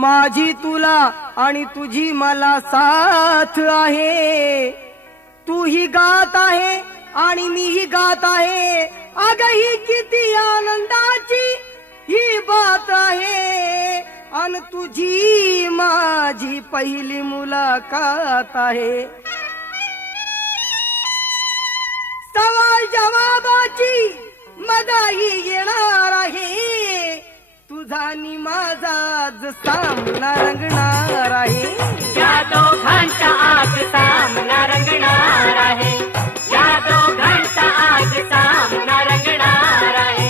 माझी तुला आणि तुझी मला साथ आहे. तू ही गात आहे आणि मी ही गात आहे. अग ही किती आनंदाची ही बात आहे. अन तुझी माझी पहिली मुलाखत आहे. सवाल जवाबाची मजाही येणार आहे. तुझा आणि माझा आज सामना रंगणार आहे. या दोघांचा आज सामना रंगणार आहे. या दोघांचा आज सामना रंगणार आहे.